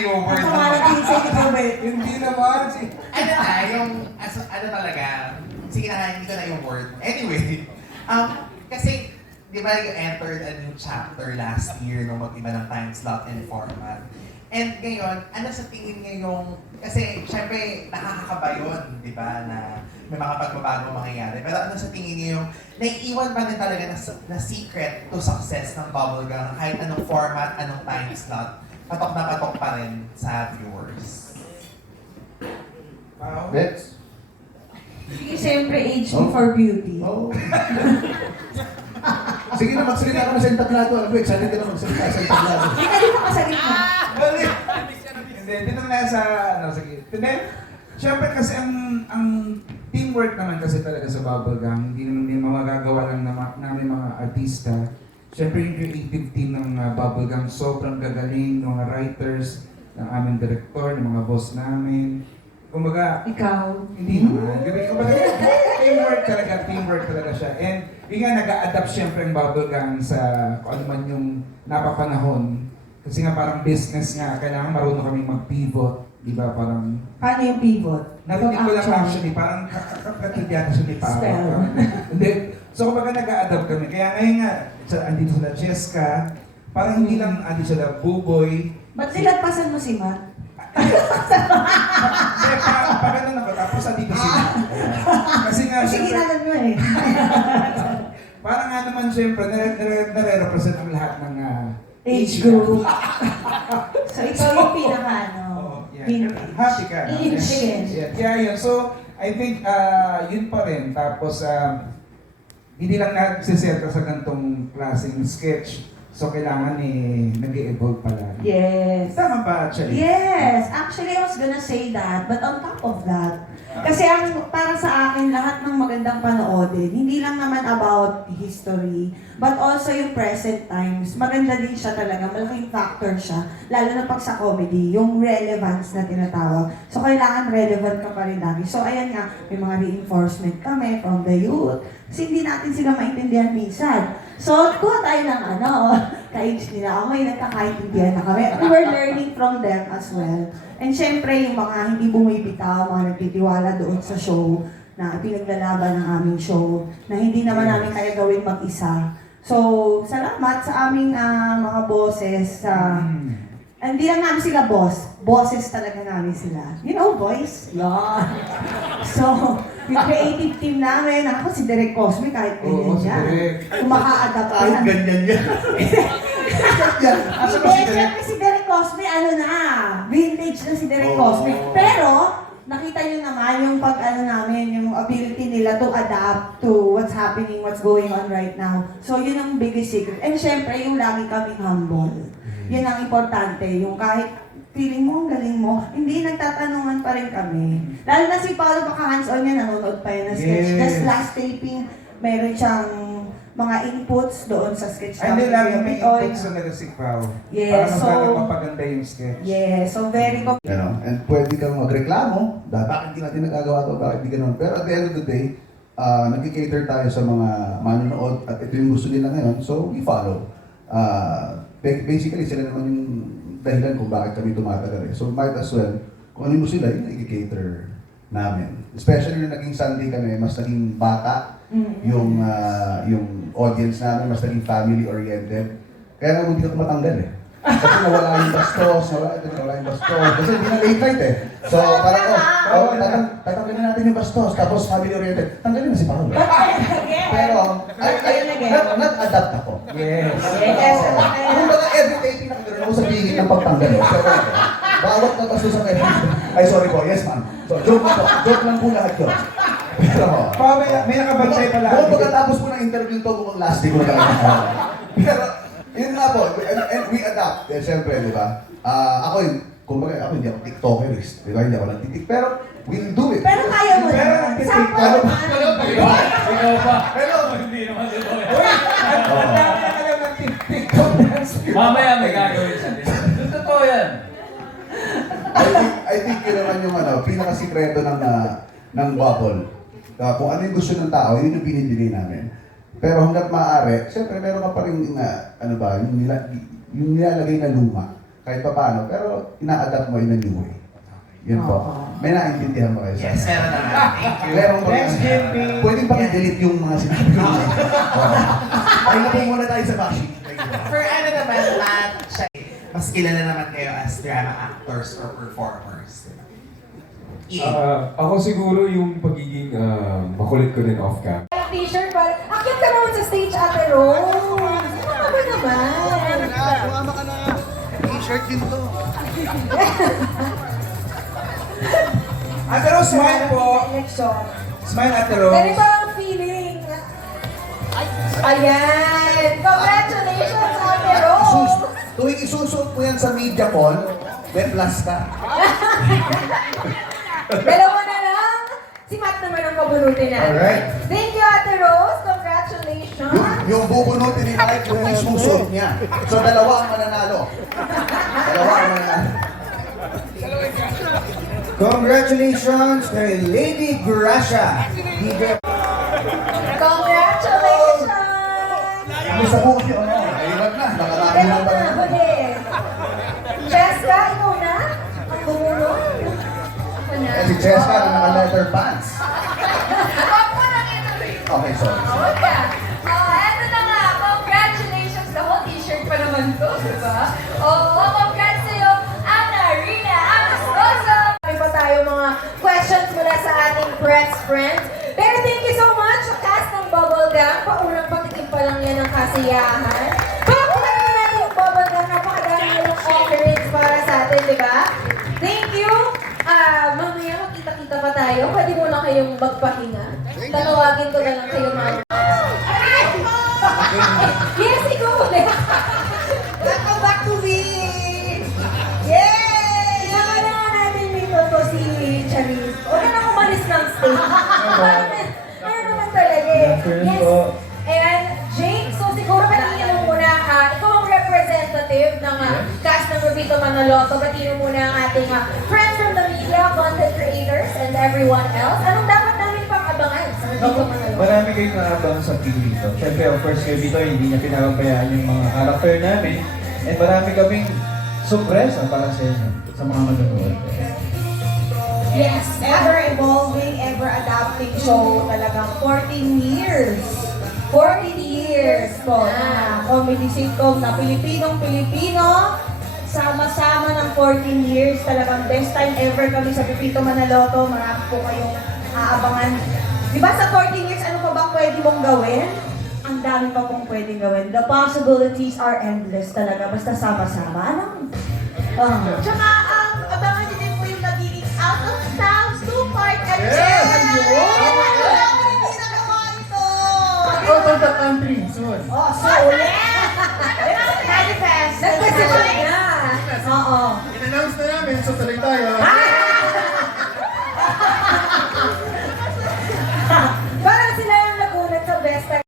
yung word Ang na. pangalan din sa Robert. Hindi naman. Ano na, yung, ano talaga, sige na, hindi ko na yung word. Anyway, kasi, di ba you entered a new chapter last year nung mag-iba ng time slot and format. And ngayon, ano sa tingin niyo yung, kasi syempre nakakakaba yun, di ba, na may mga pagbabago mangyayari. Pero ano sa tingin niyo yung, naiiwan pa rin talaga na secret to success ng Bubblegum, kahit anong format, anong time slot, patok na patok pa rin sa viewers. Wow. Bets? Sige, siyempre, age Oh. before beauty. Oo. Sige na, magsalita ka na sa entablado. Alam mo, excited ka na magsalita sa entablado. Hindi ka din makasalit mo. Bali. Hindi, dito na sa, ano, sige. And then, syempre kasi ang teamwork naman kasi talaga sa Bubblegum, hindi naman din magagawa lang namin mga artista. Syempre yung creative team ng Bubblegum, sobrang gagaling, ng mga writers, ng aming director, ng mga boss namin. Kumbaga, Ikaw. hindi naman. Kumbaga, teamwork talaga siya. And yun nga, nag-a-adapt syempre ang Bubblegum sa kung ano man yung napapanahon. Kasi nga parang business nga, kailangan marunong kaming mag-pivot. Di ba? Parang, Paano yung pivot? narinig ko lang Action. actually, parang kakatidyan siya ni Pao. Spell. Hindi. So kumbaga nag-a-adapt kami. Kaya ngayon nga, andito sila Cheska, parang hindi lang andito sila Buboy. Ba't nilagpasan mo si Matt? Kasi pag ano ako, tapos andito sila. Kasi nga, Kasi syempre, kinalan mo eh. parang nga naman syempre, nare-represent ang lahat ng Age group. So ikaw yung pinaka Oo, yeah. vintage. Happy ka. no? Yes. Yeah, yeah, yun. So, I think, yun pa rin. Tapos, hindi lang nagsisenta sa ganitong klaseng sketch. So, kailangan nag-e-evolve pala. Yes. Tama ba, actually? Yes. Actually, I was gonna say that. But on top of that, kasi para sa akin, lahat ng magandang panoodin, hindi lang naman about history, but also yung present times. Maganda din siya talaga. Malaking factor siya. Lalo na pag sa comedy, yung relevance na tinatawag. So, kailangan relevant ka pa rin lagi. So, ayan nga, may mga reinforcement kami from the youth. Kasi hindi natin sila maintindihan minsan. So, kuha tayo ng ka-age nila. Ako ngayon nagkakaintindihan na kami. We were learning from them as well. And syempre, yung mga hindi bumibitaw, mga nagtitiwala doon sa show, na pinaglalaban ng aming show, na hindi naman namin kaya gawin mag-isa. So, salamat sa aming mga bosses. Hindi lang namin sila boss. Bosses talaga namin sila. You know, boys? Yeah. So, yung creative team namin, ako si Derek Cosme, kahit ganyan Oo, si yan. Derek. Kung maka-adapt Kahit yan. ganyan yan. Yan. Asa ba Hindi, si Derek? syempre si Derek Cosme, ano na, vintage na si Derek Oo. Cosme. Pero, nakita nyo naman yung namin, yung ability nila to adapt to what's happening, what's going on right now. So, yun ang biggest secret. And syempre, yung lagi kaming humble. Yun ang importante, yung kahit feeling mo, ang galing mo, hindi nagtatanungan pa rin kami. Lalo na si Paolo, baka hands-on yan, nanonood pa yan ng sketch. Yes. Just last taping, meron siyang mga inputs doon sa sketch Ay, hindi lang may Oy. inputs na si Pao. Yes, Para so- mapaganda yung sketch. Yeah, so very Ano, and pwede kang magreklamo, bakit hindi natin nagagawa to, bakit di ganun. Pero at the end of the day, nag-cater tayo sa mga manonood at ito yung gusto nila ngayon, so we follow. Basically, sila naman yung dahilan kung bakit kami tumatagal. So might as well, kung ano mo sila, yun i-cater namin. Especially nung naging Sunday kami, mas naging bata yung audience namin, mas naging family-oriented. Kaya nga hindi ko matanggal eh. Kasi nawala yung bastos, nawala yung bastos. Kasi hindi na late night eh. So parang, tatanggalin natin yung bastos, tapos family-oriented. Tanggalin na si Paolo. Pero, nag-adapt ako. Yes. Yes. Kung baga every day, pinakagalan ako sa bigit ng pagtanggal. Pero, bawat natastos ang ay sorry po, yes ma'am. So, joke lang po lahat yun. Pero, Pao, may nakabantay pala. kung pagkatapos po ng interview to, mukhang last day ko na talaga. Pero, yun nga po, and we adapt. Eh, siyempre, di ba? Ako yun, kumbaga ako hindi ako tiktokerist. Di ba? Hindi ako nagtitik. Pero, we'll do it. Pero kaya mo Pero naman. nagtitik Sample ka. naman. Ikaw pa. Pero, Hindi naman ito. Ang dami na alam ng TikTok dance. Mamaya may gagawin siya. Totoo yan. I think yun naman yung pinakasikreto ng Bubble. Kung ano yung gusto ng tao, yun yung binibigay namin. Pero hanggat maaari, siyempre meron ka pa rin, yung nilalagay na luma. kahit pa paano, pero ina-adapt mo in a new way. Yun po. Oo. May naintindihan mo kayo sa Yes, meron naman. Thank you. Meron ba? Next, JP. Pwede ba i-delete yung mga sinabi ko? Ay, na po muna tayo sa Bashi. For ano naman, mas kilala naman kayo as drama actors or performers. Ian. Ako siguro yung pagiging makulit ko din off-cam. T-shirt pa. Akyat ka naman sa stage, Ate Rose. Ano ba naman? Sumama ka na. T-shirt din to. Ate Rose, smile po. Election. Smile, Ate Rose. Ganito ang feeling. Ayan! Congratulations, Ate Rose! Tuwing isusuot mo yan sa media call, may plus ka. Dalawa na lang. Si Matt naman ang pabunutin natin. Alright. Thank you, Ate Rose. Congratulations. Yung bubunutin ni Mike, yung isusuot niya. So, dalawa ang mananalo. Dalawa ang mananalo. Congratulations kay Lady Gracia. Congratulations! Ano sa buhok niyo? Ano? Mahirap na. Nakarami na ba? Huli. Jessica, ikaw na? Ang bumunod? Ako na. Eh, si Cheska na naka-leather pants. Huwag mo nang ituloy. Okay, sorry. Huwag ka. Eto na nga. Congratulations. The whole t-shirt pa naman to, di ba? Congrats sa'yo, Ana Rina Amascoso. May pa tayo mga questions mula sa ating press friends. Pero thank you so much sa cast ng Bubblegum. Paunang patikim pa lang yan ng kasiyahan. Pakuha naman natin yung Bubblegum. Napakadami na ng offerings para sa atin, di ba? Thank you. Mamaya magkita-kita pa tayo. Pwede mo na kayong magpahinga. Tatawagin ko na lang kayo, ma'am. Yes, ikaw ulit. Welcome back to me. Yay! Sinama na nga natin dito to si Charis. Huwag ka na umalis ng stage. Ano naman talaga eh. Yes. Ayan, Jake, so siguro batiin mo muna, ikaw ang representative ng cast ng Rubito Manaloto. Batiin mo muna ang ating friends from the media, content creators, and everyone else. Anong dapat namin pang abangan sa Rubito Manaloto? Marami kayong naabangan sa team dito. Siyempre, of course, kay Vito, hindi niya pinapabayaan yung mga character namin. And marami kaming surpresa para sa inyo, sa mga manonood. Yes, ever-evolving, ever-adapting show talagang 14 years. 14 years po na comedy sitcom na Pilipinong-Pilipino. Sama-sama ng 14 years. Talagang best time ever kami sa Pipito Manaloto. Marami po kayong aabangan. Di ba sa 14 years, ano pa bang pwede mong gawin? Ang dami pa pong pwedeng gawin. The possibilities are endless talaga. Basta sama-sama. Ano? Tsaka, abangan niyo din po yung nagiging out of town two-part and Out of the country, soon. Oh, so ulit! Manifest! Nagpasabay na! Oo. In-announce na namin, so tuloy tayo.